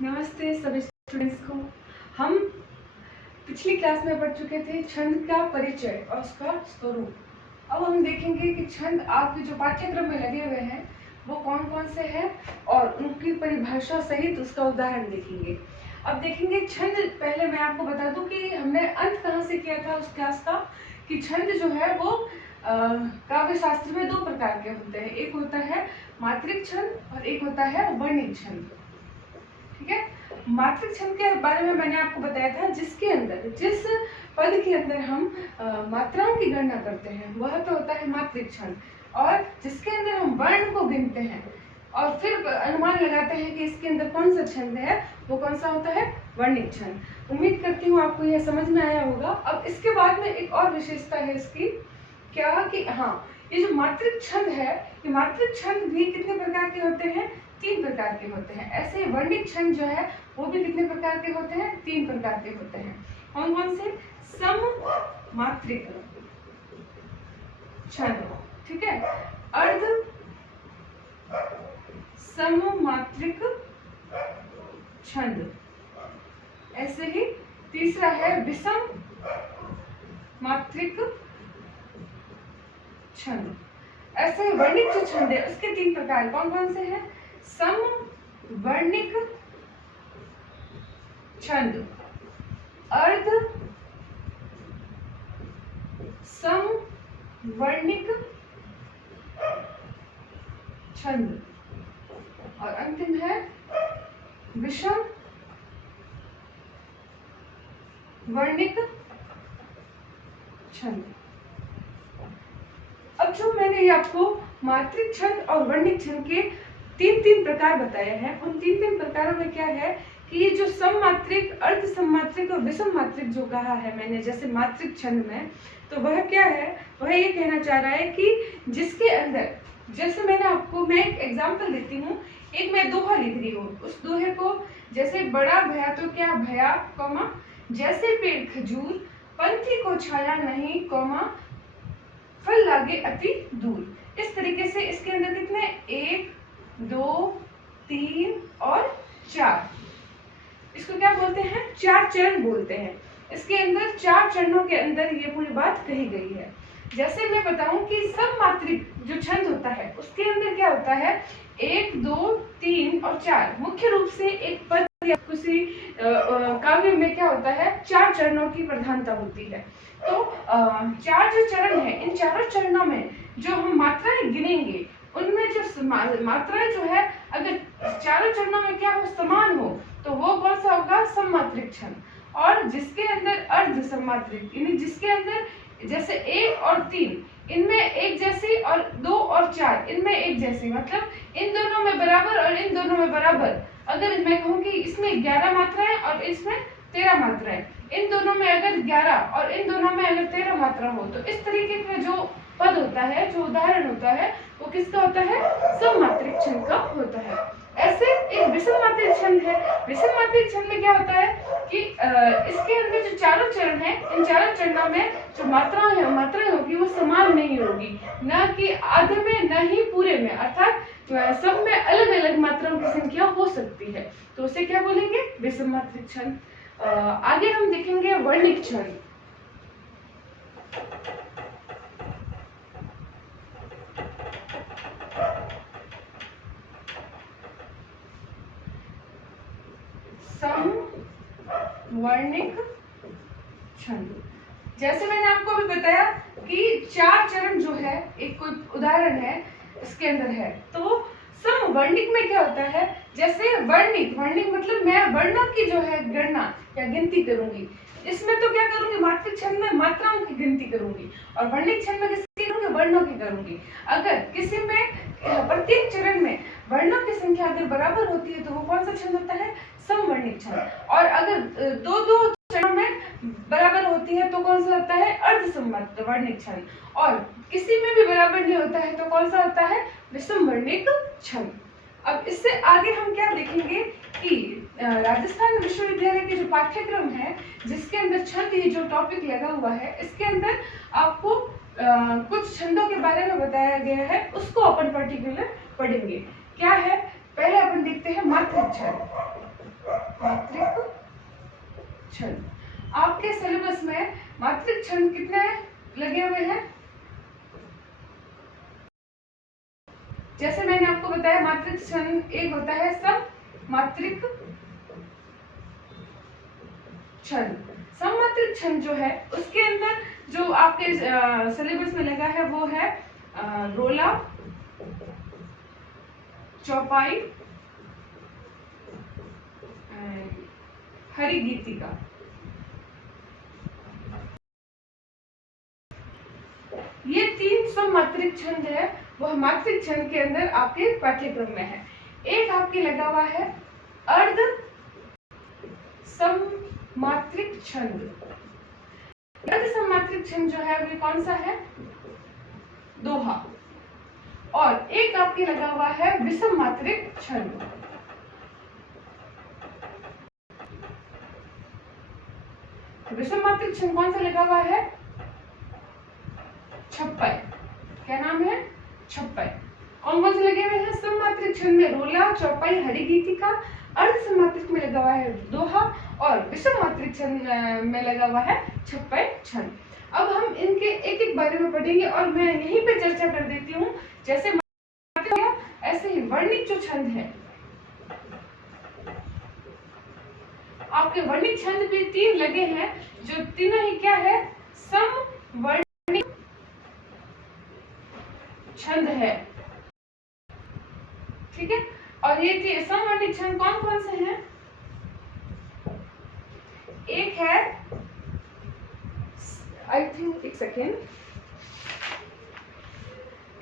नमस्ते सभी स्टूडेंट्स को। हम पिछली क्लास में पढ़ चुके थे छंद का परिचय और उसका स्वरूप। अब हम देखेंगे कि छंद आपके जो पाठ्यक्रम में लगे हुए हैं वो कौन कौन से हैं और उनकी परिभाषा सहित उसका उदाहरण देखेंगे। अब देखेंगे छंद। पहले मैं आपको बता दूं कि हमने अंत कहाँ से किया था उस क्लास का, कि छंद जो है वो काव्य शास्त्र में दो प्रकार के होते हैं। एक होता है मात्रिक छंद और एक होता है वर्णिक छंद। ठीक है। मात्रिक छंद के बारे में मैंने आपको बताया था, जिसके अंदर जिस पद के अंदर हम मात्राओं की गणना करते हैं वह तो होता है मात्रिक छंद, और जिसके अंदर हम वर्ण को गिनते हैं और फिर अनुमान लगाते हैं कि इसके अंदर कौन सा छंद है, वो कौन सा होता है, वर्णिक छंद। उम्मीद करती हूँ आपको यह समझ में आया होगा। अब इसके बाद में एक और विशेषता है इसकी, क्या कि ये जो मात्रिक छंद है, ये मात्रिक छंद भी कितने प्रकार के होते हैं, 3 प्रकार के होते हैं। ऐसे वर्णिक छंद जो है वो भी कितने प्रकार के होते हैं, 3 प्रकार के होते हैं। कौन कौन से, सममात्रिक छंद, ठीक है, अर्ध सममात्रिक छंद, ऐसे ही तीसरा है विषम मात्रिक छंद। ऐसे वर्णिक जो छंद है उसके 3 प्रकार कौन कौन से हैं, समवर्णिक छंद, अर्ध समवर्णिक छंद और अंतिम है विषम वर्णिक छंद। अब जो मैंने ये आपको मात्रिक छंद और वर्णिक छंद के 3 प्रकार बताए हैं, उन 3 प्रकारों में क्या है कि ये जो सममात्रिक, अर्ध सममात्रिक और विषम मात्रिक जो कहा है मैंने, जैसे मात्रिक छंद में, तो वह क्या है, वह ये कहना चाह रहा है कि जिसके अंदर, जैसे मैं एक एग्जांपल देती हूँ, एक मैं दोहा लिख रही हूँ, उस दोहे को जैसे बड़ा भया तो क्या भया, कौमा, जैसे पेड़ खजूर, पंथी को छाया नहीं, कौमा, फल लागे अति दूर। इस तरीके से इसके अंदर कितने, 1 2 3 और 4, इसको क्या बोलते हैं, 4 चरण बोलते हैं। इसके अंदर 4 चरणों के अंदर ये पूरी बात कही गई है। जैसे मैं बताऊं कि सममात्रिक जो छंद होता है उसके अंदर क्या होता है, 1 2 3 और 4, मुख्य रूप से एक पद या किसी काव्य में क्या होता है, 4 चरणों की प्रधानता होती है। तो 4 जो चरण है, इन चारों चरणों में जो हम मात्राएं गिनेंगे, उनमें जो मात्राएं जो है, अगर चारों चरणों में क्या हो, समान हो, तो वो कौन सा होगा, सममात्रिक छंद। और जिसके अंदर अर्ध सममात्रिक, यानी जिसके अंदर जैसे 1 और 3 इनमें एक जैसी और 2 और 4 इनमें एक जैसी, मतलब इन दोनों में बराबर और इन दोनों में बराबर। अगर मैं कहूँ कि इसमें 11 मात्राएं और इसमें 13 मात्राएं, इन दोनों में अगर 11 और इन दोनों में अगर 13 मात्रा हो, तो इस तरीके का जो पद होता है, जो उदाहरण होता है, वो किसका होता है, सममात्रिक छंद का होता है। ऐसे एक विषम मात्रिक छंद है। विषम मात्रिक छंद में क्या होता है कि इसके अंदर जो चारों चरण है, इन चारों चरणों में जो मात्राएं होगी वो समान नहीं होगी, न कि आधे में न ही पूरे में, अर्थात सब में अलग अलग मात्राओं की संख्या हो सकती है, तो उसे क्या बोलेंगे, विषम मात्रिक छंद। आगे हम देखेंगे वर्णिक छंद। समवर्णिक छंद, जैसे मैंने आपको अभी बताया कि 4 चरण जो है, एक कोई उदाहरण है इसके अंदर है, तो समवर्णिक में क्या होता है, जैसे वर्णिक मतलब मैं वर्णों की जो है गणना या गिनती करूंगी, इसमें तो क्या करूंगी, मात्रिक छंद में मात्राओं की गिनती करूंगी, और वर्णिक छंद में किसकी करूंगी, वर्णों की करूंगी। अगर किसी में प्रत्येक चरण में वर्णों की संख्या अगर बराबर होती है तो वो कौन सा छंद होता है, समवर्णिक छंद। और अगर दो चरणों में बराबर होती है तो कौन सा होता है, अर्ध समवर्णिक छंद। और किसी में भी बराबर नहीं होता है तो कौन सा होता है, विषम वर्णिक छंद। अब इससे आगे हम क्या देखेंगे कि राजस्थान विश्वविद्यालय के जो पाठ्यक्रम है, जिसके अंदर छंद ये जो टॉपिक लगा हुआ है, इसके अंदर आपको कुछ छंदों के बारे में बताया गया है, उसको अपन पर्टिकुलर पढ़ेंगे। क्या है, पहले अपन देखते हैं मात्रिक छंद। मात्रिक छंद। आपके सिलेबस में मात्रिक छंद कितने लगे हुए हैं? जैसे मैंने आपको बताया, मात्रिक छंद एक होता है सममात्रिक छंद। सममात्रिक छंद जो है उसके अंदर जो आपके सिलेबस में लगा है वो है रोला, चौपाई, हरि गीतिका। ये 3 सममात्रिक छंद है, वह मात्रिक छंद के अंदर आपके पाठ्यक्रम में है। एक आपके लगा हुआ है अर्ध सममात्रिक छंद। अर्ध सममात्रिक छंद जो है वो कौन सा है? दोहा। और एक आपके लगा हुआ है विषम मात्रिक छंद। विषम मात्रिक छंद कौन सा लगा हुआ है? छप्पय। क्या नाम है? छप्पय। कौन कौन से लगे हुए हैं सममात्रिक छंद में? रोला, चौपाई, हरि गीतिका। अर्ध सममात्रिक में लगा हुआ है दोहा और विषम मात्रिक छंद में लगा हुआ है छप्पय छंद। अब हम इनके एक एक बारे में पढ़ेंगे और मैं यहीं पे चर्चा कर देती हूँ। जैसे ऐसे ही वर्णिक जो छंद है, आपके वर्णिक छंद भी 3 लगे हैं, जो तीनों ही क्या है? समवर्णिक छंद है। ठीक है। और ये समवर्णिक छंद कौन कौन से हैं? एक है, आई थिंक, एक सेकेंड,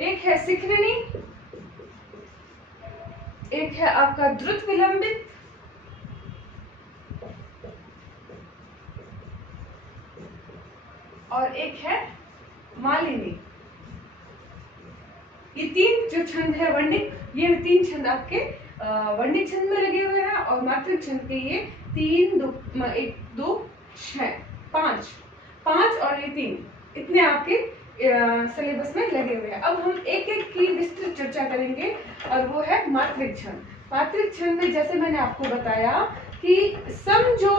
एक है शिखरिणी, एक है आपका द्रुत विलंबित, और एक है मालिनी। ये 3 जो छंद है वर्णिक, ये 3 छंद आपके वर्णिक छंद में लगे हुए हैं और मात्रिक छंद के ये 3, 2, 1, 2, 6, 5 और ये 3 इतने आपके सिलेबस में लगे हुए हैं। अब हम एक एक की विस्तृत चर्चा करेंगे और वो है मात्रिक छंद। मात्रिक छंद में जैसे मैंने आपको बताया कि सम जो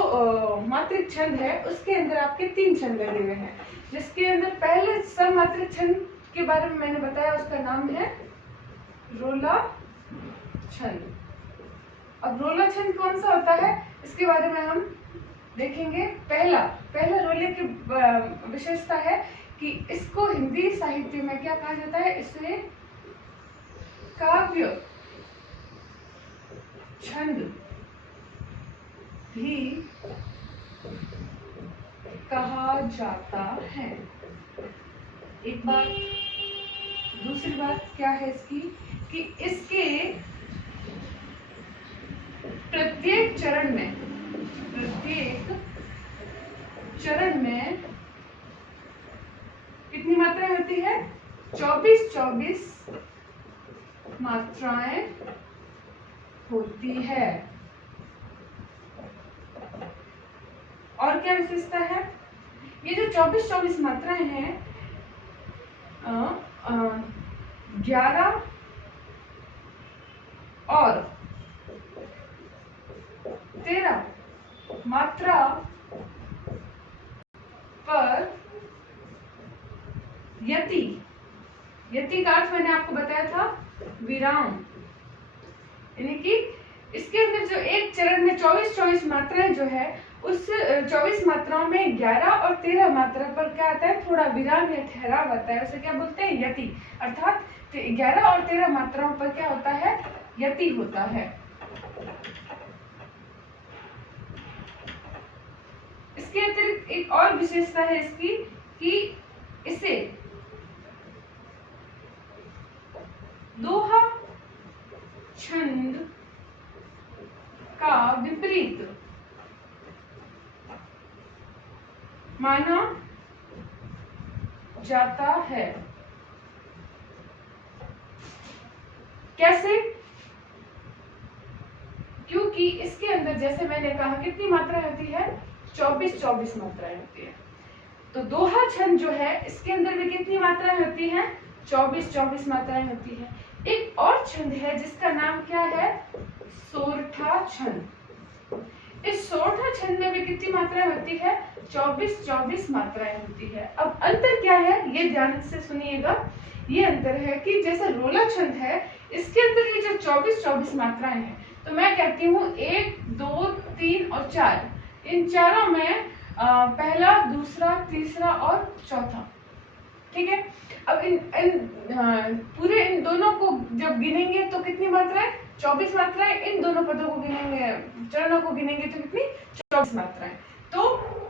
मात्रिक छंद है उसके अंदर आपके 3 छंद लगे हुए हैं, जिसके अंदर पहले सम मात्रिक छंद के बारे में मैंने बताया, उसका नाम है रोला छंद। अब रोला छंद कौन सा होता है इसके बारे में हम देखेंगे। पहला रोले की विशेषता है कि इसको हिंदी साहित्य में क्या कहा जाता है? इसे काव्य छंद भी कहा जाता है। एक बात। दूसरी बात क्या है इसकी कि इसके प्रत्येक चरण में कितनी मात्राएं होती है? 24 मात्राएं होती है। और क्या विशेषता है? ये जो 24 मात्राएं हैं, 11 और 13 मात्रा पर यति का अर्थ मैंने आपको बताया था विराम, यानी कि इसके अंदर जो एक चरण में 24 मात्राएं जो है, उस 24 मात्राओं में 11 और 13 मात्रा पर क्या आता है? थोड़ा विराम या ठहराव आता है, उसे क्या बोलते हैं? यति। अर्थात 11 और 13 मात्राओं पर क्या होता है? यति होता है। इसके अतिरिक्त एक और विशेषता है इसकी कि इसे दोहा छंद का विपरीत माना जाता है। कैसे? क्योंकि इसके अंदर जैसे मैंने कहा कितनी मात्रा होती है? 24 मात्राएं होती है। तो दोहा छंद जो है इसके अंदर भी कितनी मात्राएं होती हैं? 24 मात्राएं होती हैं। एक और छंद है जिसका नाम क्या है? सोरठा छंद। इस सोरठा छंद में भी कितनी मात्राएं होती है? 24 मात्राएं होती है। अब अंतर क्या है ये ध्यान से सुनिएगा। ये अंतर है कि जैसे रोला छंद है इसके अंदर ये जो 24 मात्राएं हैं, तो मैं कहती हूँ 1, 2, 3 और 4, इन चारों में पहला, दूसरा, तीसरा और चौथा। ठीक है। अब पूरे इन दोनों को जब गिनेंगे तो कितनी मात्राएं? 24 मात्राएं। इन दोनों पदों को गिनेंगे, चरणों को गिनेंगे तो कितनी? 24 मात्राएं। तो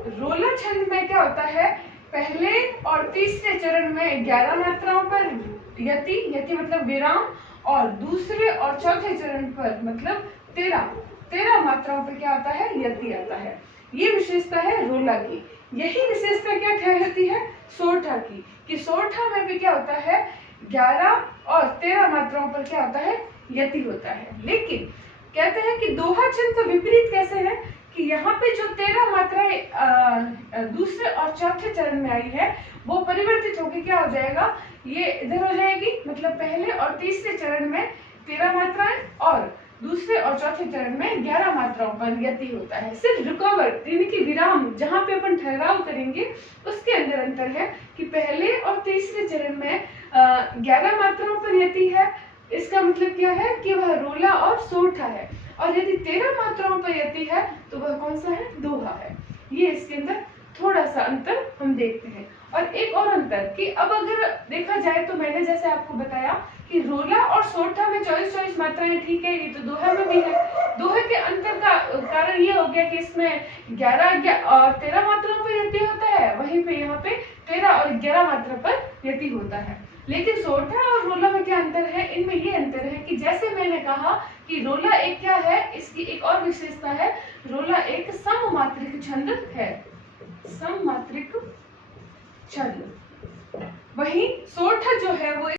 रोला छंद में क्या होता है? पहले और तीसरे चरण में 11 मात्राओं पर यति मतलब विराम, और दूसरे और चौथे चरण पर मतलब 13 मात्राओं पर क्या आता है? यति आता है। ये विशेषता है रोला की। यही विशेषता क्या कहलाती है? सोरठा की। कि सोरठा में भी क्या होता है? 11 और 13 मात्राओं पर क्या होता है? यति होता है। लेकिन कहते हैं कि दोहा छंद का विपरीत कैसे है कि यहाँ पे जो 13 मात्राएं दूसरे और चौथे चरण में आई है वो परिवर्तित होकर क्या हो जाएगा? ये इधर हो जाएगी, मतलब पहले और तीसरे चरण में 13 मात्राएं और दूसरे और चौथे चरण में 11 मात्राओं पर यति होता है। सिर्फ रिकवर यानी कि विराम, जहां पे अपन ठहराव करेंगे उसके अंदर अंतर है कि पहले और तीसरे चरण में 11 मात्राओं पर यति है। इसका मतलब क्या है कि वह रोला और सोरठा है। और यदि 13 मात्राओं पर यति है तो वह कौन सा है? दोहा है। ये इसके अंदर थोड़ा सा अंतर हम देखते हैं। और एक और अंतर कि अब अगर देखा जाए तो मैंने जैसे आपको बताया कि रोला और सोरठा में 24 मात्राएं, ठीक है, ये तो दोहा में भी है। दोहे के अंतर का कारण ये हो गया कि इसमें 11 और 13 मात्राओं पर यति होता है, वहीं पे यहाँ पे 13 और 11 मात्रा पर यति होता है। लेकिन सोरठा और रोला में क्या अंतर है? इनमें ये अंतर है कि जैसे मैंने कहा कि रोला एक क्या है, इसकी एक और विशेषता है, रोला एक सममात्रिक छंद है, सममात्रिक छंद। वहीं सोरठा जो है वो